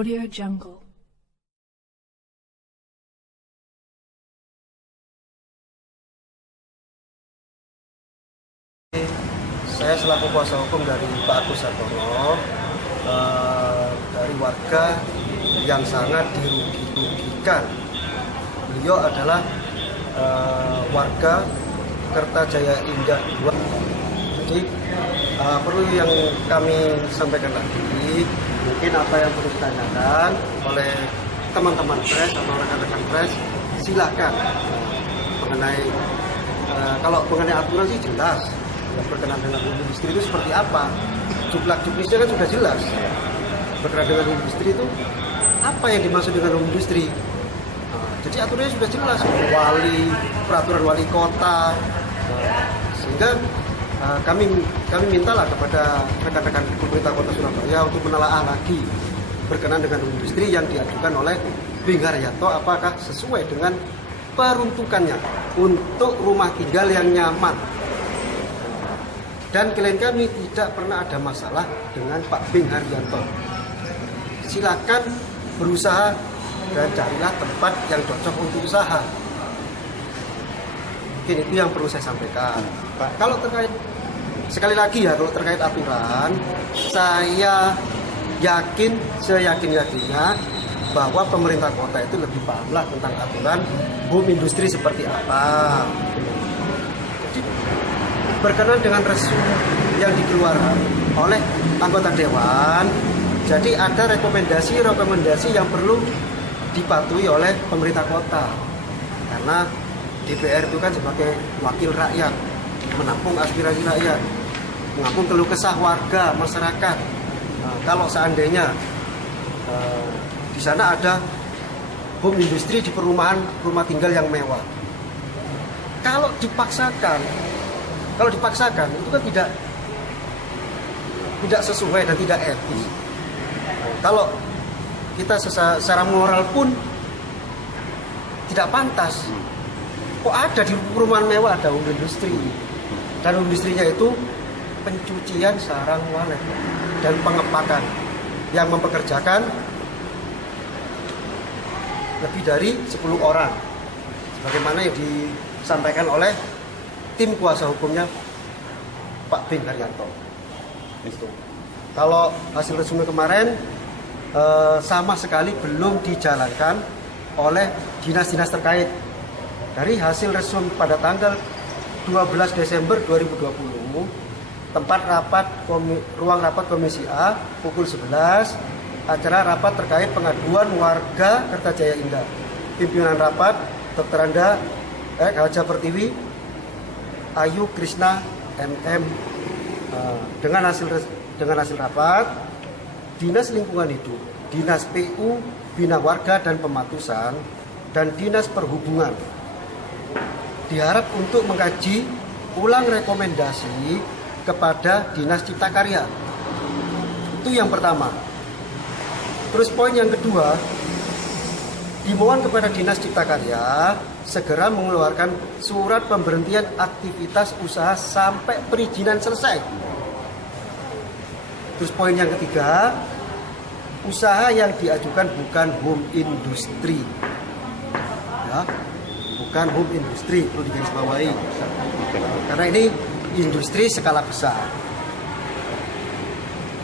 Audio Jungle. Saya selaku kuasa hukum dari Pak Agus Sartono, dari warga yang sangat dirugikan. Beliau adalah warga Kertajaya Indah 2. Jadi perlu yang kami sampaikan lagi, mungkin apa yang perlu ditanyakan oleh teman-teman pres atau rekan-rekan pres, silakan. Mengenai kalau mengenai aturan sih jelas. Yang berkenaan dengan industri itu seperti apa? Juklak-juklisnya kan sudah jelas. Berkenaan dengan industri itu apa yang dimaksud dengan industri? Jadi aturannya sudah jelas, peraturan wali kota, sehingga kami mintalah kepada rekan-rekan pemerintah Kota Surabaya untuk menelaah lagi berkenaan dengan industri yang diajukan oleh Bing Haryanto, apakah sesuai dengan peruntukannya untuk rumah tinggal yang nyaman. Dan klien kami tidak pernah ada masalah dengan Pak Bing Haryanto. Silakan berusaha dan carilah tempat yang cocok untuk usaha. Mungkin itu yang perlu saya sampaikan. Pak, kalau terkait, sekali lagi ya, kalau terkait aturan, saya yakin, seyakin-yakinnya bahwa pemerintah kota itu lebih pahamlah tentang aturan boom industri seperti apa. Jadi, berkenaan dengan resu yang dikeluarkan oleh anggota dewan, jadi ada rekomendasi yang perlu dipatuhi oleh pemerintah kota, karena DPR itu kan sebagai wakil rakyat, menampung aspirasi rakyat, menampung keluh kesah warga masyarakat. Nah, kalau seandainya di sana ada home industri di perumahan rumah tinggal yang mewah, kalau dipaksakan itu kan tidak sesuai dan tidak etis. Kalau kita secara moral pun tidak pantas. Kok ada di perumahan mewah ada home industri, dan industrinya itu pencucian sarang walet dan pengepakan yang mempekerjakan lebih dari 10 orang, sebagaimana yang disampaikan oleh tim kuasa hukumnya Pak Bing Haryanto. Itu. Kalau hasil resume kemarin sama sekali belum dijalankan oleh dinas-dinas terkait. Dari hasil resume pada tanggal 12 Desember 2020, ruang rapat Komisi A pukul 11, acara rapat terkait pengaduan warga Kertajaya Indah. Pimpinan rapat Dr. Anda Haja Pertiwi Ayu Krishna MM. Dengan hasil rapat, Dinas Lingkungan Hidup, Dinas PU, Bina Warga dan Pematusan, dan Dinas Perhubungan diharap untuk mengkaji ulang rekomendasi kepada Dinas Cipta Karya. Itu yang pertama. Terus poin yang kedua, dimohon kepada Dinas Cipta Karya segera mengeluarkan surat pemberhentian aktivitas usaha sampai perizinan selesai. Terus poin yang ketiga, usaha yang diajukan bukan home industry, ya, bukan home industry, perlu digarisbawahi, karena ini industri skala besar.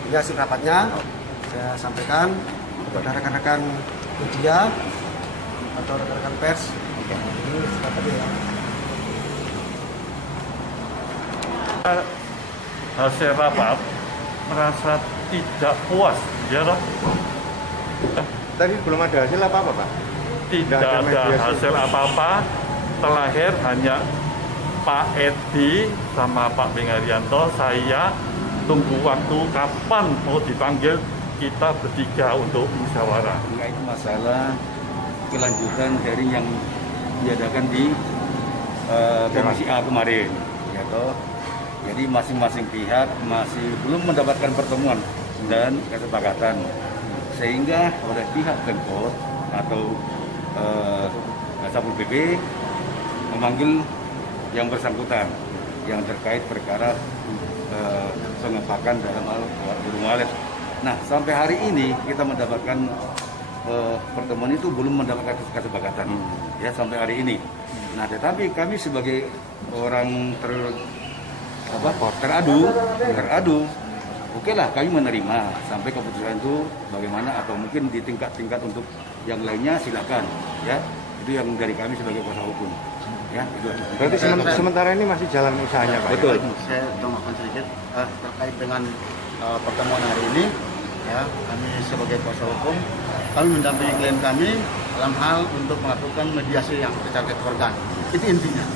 Ini hasil rapatnya saya sampaikan kepada rekan-rekan media atau rekan-rekan pers. Ini rapatnya ya. Hasil rapat merasa tidak puas, ya toh? Tadi belum ada hasil apa-apa, Pak? Tidak ada hasil apa-apa. Terakhir hanya Pak Edi sama Pak Bing Haryanto. Saya tunggu waktu kapan mau dipanggil kita bertiga untuk musyawarah. Itu masalah kelanjutan hearing yang diadakan di Komisi A kemarin, ya toh. Jadi masing-masing pihak masih belum mendapatkan pertemuan dan kesepakatan, sehingga oleh pihak Pemkot atau Satpol PP memanggil yang bersangkutan yang terkait perkara pengepakan dalam hal burung walet Nah, sampai hari ini kita mendapatkan pertemuan itu belum mendapatkan kesepakatan ya sampai hari ini. Nah, tetapi kami sebagai orang teradu, oke lah kami menerima sampai keputusan itu bagaimana, atau mungkin di tingkat-tingkat untuk yang lainnya silakan ya. Itu yang dari kami sebagai kuasa hukum. Ya, itu. Berarti sementara ini masih jalan usahanya, Pak? Betul. Saya tambahkan sedikit terkait dengan pertemuan hari ini. Ya, kami sebagai kuasa hukum, kami mendampingi klien kami dalam hal untuk melakukan mediasi yang secara kekeluargaan. Itu intinya.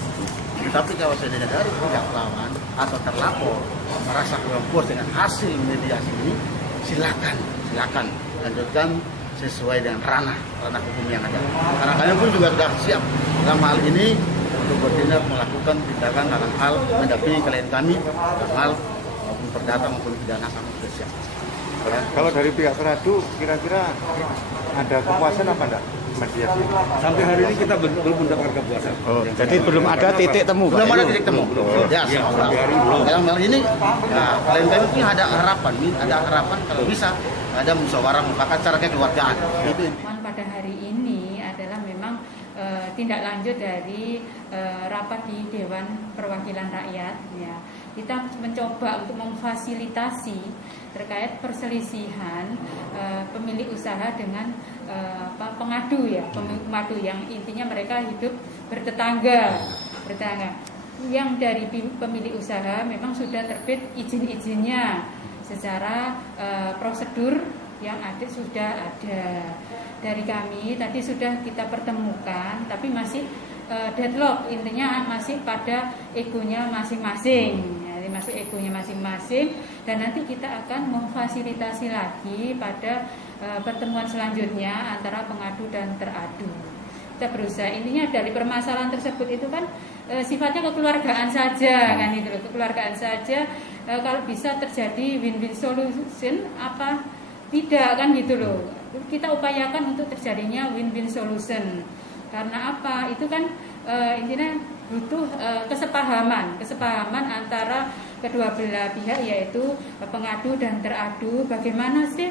Tetapi kalau seandainya dari pihak lawan atau terlapor merasa kurang puas dengan hasil mediasi ini, silakan lanjutkan sesuai dengan ranah hukum yang ada. Karena kami pun juga sudah siap dalam hal ini untuk bertindak melakukan tindakan dalam hal mendampingi klien kami dalam hal maupun perdata maupun pidana, kami sudah siap. Ya. Kalau dari pihak teradu, kira-kira ada kepuasan apa enggak mediasi? Sampai hari ini kita belum mendapatkan kepuasan. Oh, jadi belum ada titik temu, Pak? Belum ada titik temu. Ya, sampai hari ini belum. dalam hal ini, klien kami ini ada harapan kalau bisa ada musyawarah mufakat secara kekeluargaan. Itu intinya. Pada hari ini adalah memang tindak lanjut dari rapat di Dewan Perwakilan Rakyat. Ya. Kita mencoba untuk memfasilitasi terkait perselisihan pemilik usaha dengan pengadu ya, pengadu yang intinya mereka hidup bertetangga. Yang dari pemilik usaha memang sudah terbit izin-izinnya secara prosedur yang ada sudah ada. Dari kami tadi sudah kita pertemukan, tapi masih deadlock, intinya masih pada egonya masing-masing. Masih egonya masing-masing, dan nanti kita akan memfasilitasi lagi pada pertemuan selanjutnya antara pengadu dan teradu. Kita berusaha, intinya dari permasalahan tersebut itu kan sifatnya kekeluargaan saja kan, itu kekeluargaan saja. Kalau bisa terjadi win-win solution apa tidak kan gitu loh. Kita upayakan untuk terjadinya win-win solution. Karena apa? Itu kan intinya butuh kesepahaman antara kedua belah pihak, yaitu pengadu dan teradu. Bagaimana sih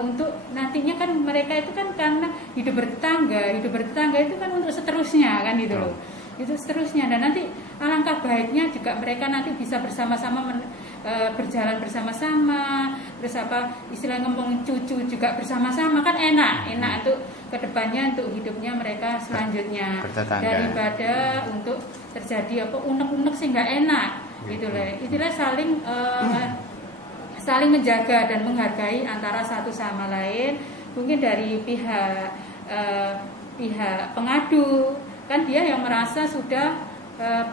untuk nantinya kan mereka itu kan karena hidup bertetangga itu kan untuk seterusnya kan gitu loh. Itu seterusnya, dan nanti alangkah baiknya juga mereka nanti bisa bersama-sama berjalan bersama-sama, terus istilah ngomong cucu juga bersama-sama kan enak untuk kedepannya, untuk hidupnya mereka selanjutnya, daripada untuk terjadi unek-unek sih nggak enak gitu loh. Itulah saling menjaga dan menghargai antara satu sama lain. Mungkin dari pihak pengadu kan dia yang merasa sudah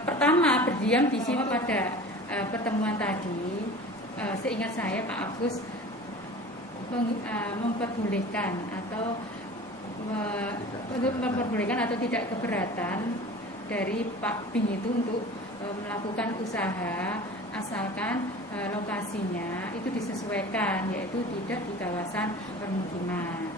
pertama berdiam di sini pada pertemuan tadi. Seingat saya Pak Agus memperbolehkan atau tidak keberatan dari Pak Bing itu untuk melakukan usaha asalkan lokasinya itu disesuaikan, yaitu tidak di kawasan permukiman.